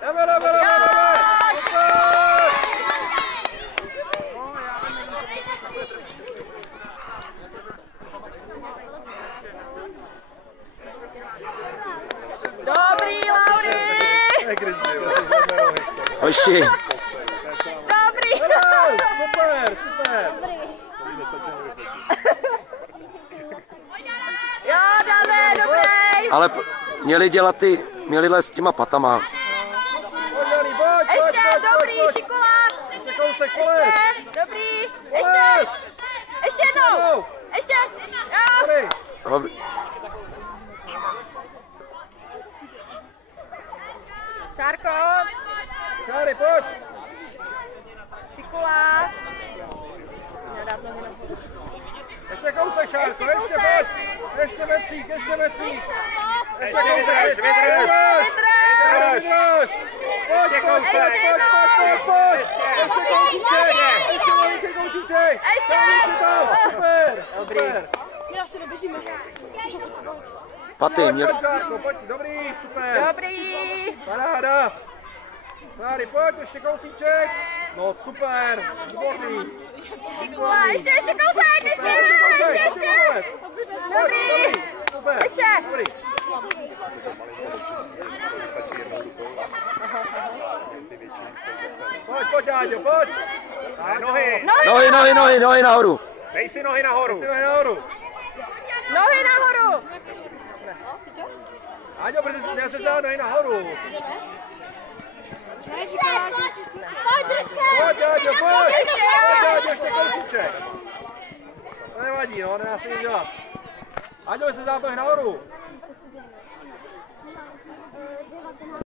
Jdeme! Dobrý, Lauri! Hoši! Dobrý! Super! Jo, dáme, dobrý! Ale měli lézt s těma patama. Ještě, dobrý, Šikola! Ještě, dobrý, ještě jednou! Ještě, jo! Dobrý. Šárko! Šáry, pojď! Šikola! Ještě kousek, Šárko, ještě pojď! Ještě metřík! Ještě kousek, vydrž! Pojď! Ještě kousíček! Super! Já se neběžíme. Paty, Pojď, dobrý, super! Dobrý! Paráda! Šáry, pojď, ještě kousíček! No, super! Výborný! Šikola, ještě kousek, ještě! Dobrý! Super! Ještě! Dobrý! Pojď, Áďo, pojď! Nohy nahoru! Dej si nohy nahoru! Nohy nahoru! Áďo, protože měl se dát nohy nahoru! Pojď, Áďo, pojď! Ještě kousíček! To nevadí, no, nedá se nic dělat. Áďo, se dát nohy nahoru!